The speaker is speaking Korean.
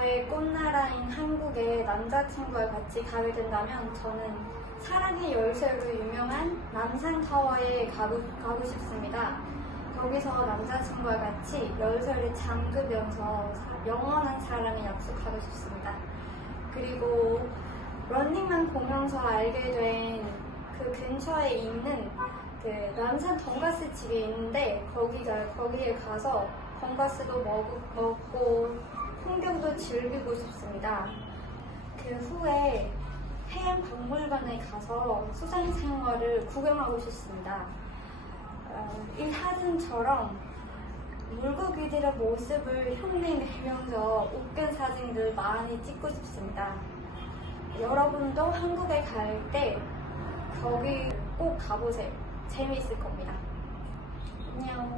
저의 꽃나라인 한국에 남자친구와 같이 가게 된다면 저는 사랑의 열쇠로 유명한 남산타워에 가고, 가고 싶습니다. 거기서 남자친구와 같이 열쇠를 잠그면서 사- 영원한 사랑을 약속하고 싶습니다. 그리고 런닝맨 보면서 알게 된 그 근처에 있는 그 남산 돈가스 집이 있는데 거기가 거기에 가서 돈가스도 먹, 먹고 풍경도 즐기고 싶습니다. 그 후에 해양 박물관에 가서 수상 생활을 구경하고 싶습니다. 어, 이 사진처럼 물고기들의 모습을 흉내내면서 웃긴 사진들 많이 찍고 싶습니다. 여러분도 한국에 갈 때 거기 꼭 가보세요. 재미있을 겁니다. 안녕.